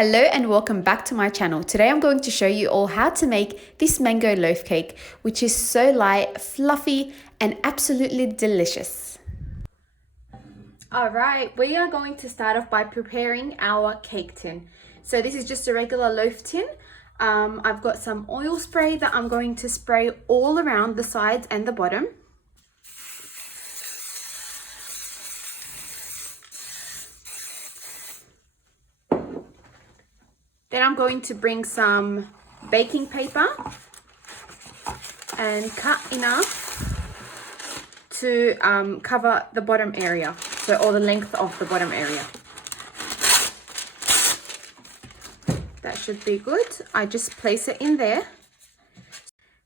Hello and welcome back to my channel. Today I'm going to show you all how to make this mango loaf cake, which is so light, fluffy, and absolutely delicious. Alright, we are going to start off by preparing our cake tin. So this is just a regular loaf tin. I've got some oil spray that I'm going to spray all around the sides and the bottom. Then I'm going to bring some baking paper and cut enough to cover the bottom area, or the length of the bottom area. That should be good. I just place it in there.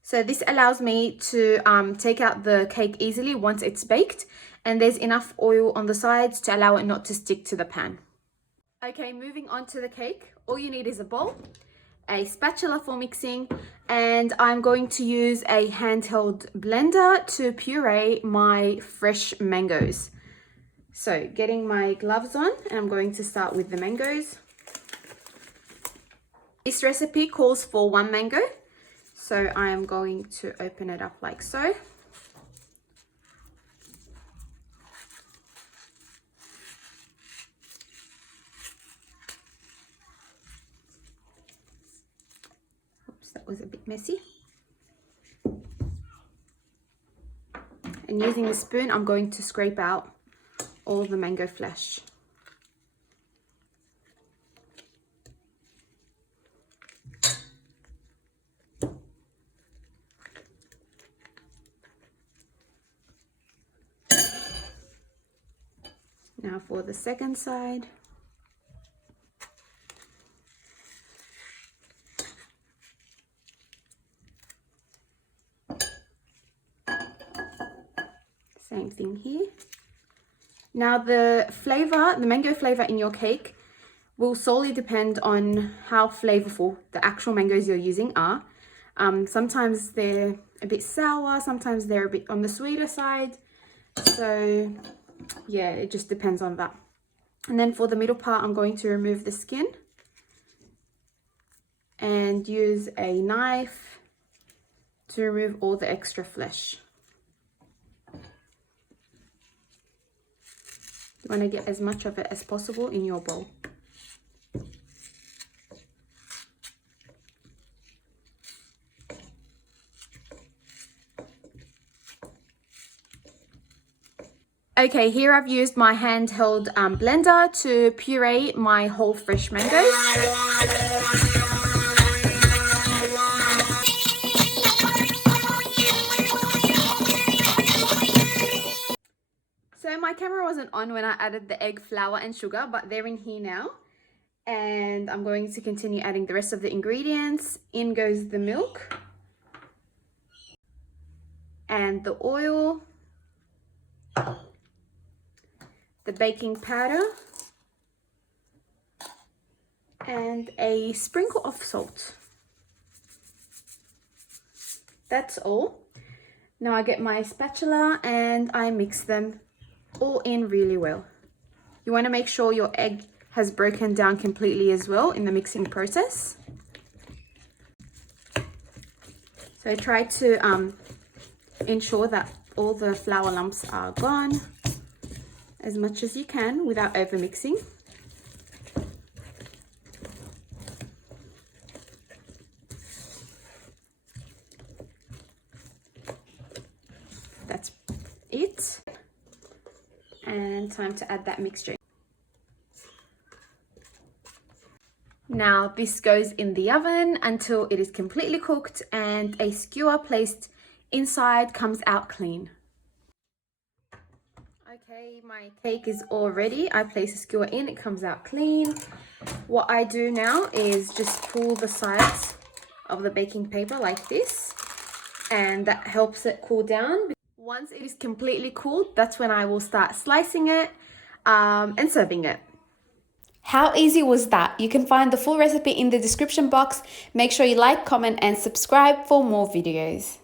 So this allows me to take out the cake easily once it's baked, and there's enough oil on the sides to allow it not to stick to the pan. Okay, moving on to the cake. All you need is a bowl, a spatula for mixing, and I'm going to use a handheld blender to puree my fresh mangoes. So getting my gloves on, and I'm going to start with the mangoes. This recipe calls for 1 mango, so I am going to open it up like so. That was a bit messy. And using the spoon, I'm going to scrape out all the mango flesh. Now for the second side. Same thing here. Now the mango flavor in your cake will solely depend on how flavorful the actual mangoes you're using are. Sometimes they're a bit sour, sometimes they're a bit on the sweeter side. So yeah, it just depends on that. And then for the middle part, I'm going to remove the skin and use a knife to remove all the extra flesh. You want to get as much of it as possible in your bowl. Okay, here I've used my handheld blender to puree my whole fresh mangoes. So my camera wasn't on when I added the egg, flour and sugar, but they're in here now. And I'm going to continue adding the rest of the ingredients. In goes the milk and the oil, the baking powder, and a sprinkle of salt. That's all. Now I get my spatula and I mix them all in really well. You want to make sure your egg has broken down completely as well in the mixing process. So try to ensure that all the flour lumps are gone as much as you can without over mixing. That's it. And time to add that mixture. Now this goes in the oven until it is completely cooked and a skewer placed inside comes out clean. Okay, my cake is all ready. I place a skewer in, it comes out clean. What I do now is just pull the sides of the baking paper like this, and that helps it cool down. Once it is completely cooled, that's when I will start slicing it and serving it. How easy was that? You can find the full recipe in the description box. Make sure you like, comment and subscribe for more videos.